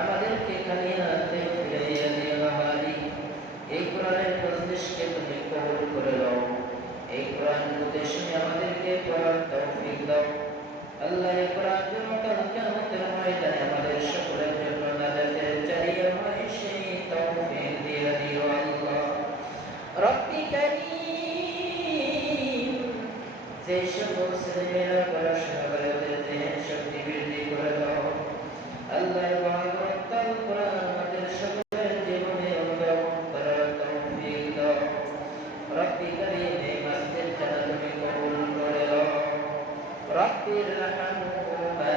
আমাদেরকে খালি হাতে ফিরাইয়া দিও না মালিক। এই কোরআনের মজলিসকে তুমি কবুল করে নাও। এই কোরআন উপদেশে আমাদেরকে পড়ার তৌফিক দাও। আল্লাহ এই কোরআন যেন কাল কিয়ামতের ময়দানে আমাদের সকলের জন্য নাজাতের জারিয়া হয়, সেই তৌফিক দিয়ে দিও আল্লাহ। রব্বি কারীম, যে সকল ছেলেমেয়েরা পড়াশোনা করে ওদের দেহের শক্তি বৃদ্ধি করে দাও। আল্লাহ মহাগ্রন্থ কোরআন আমাদের সকলের জীবনে অনুধাবন করার তৌফিক দাও। রব্বি কারীম, এই মাসের যেন তুমি কবুল করে নাও। রব্বির রহমহুমা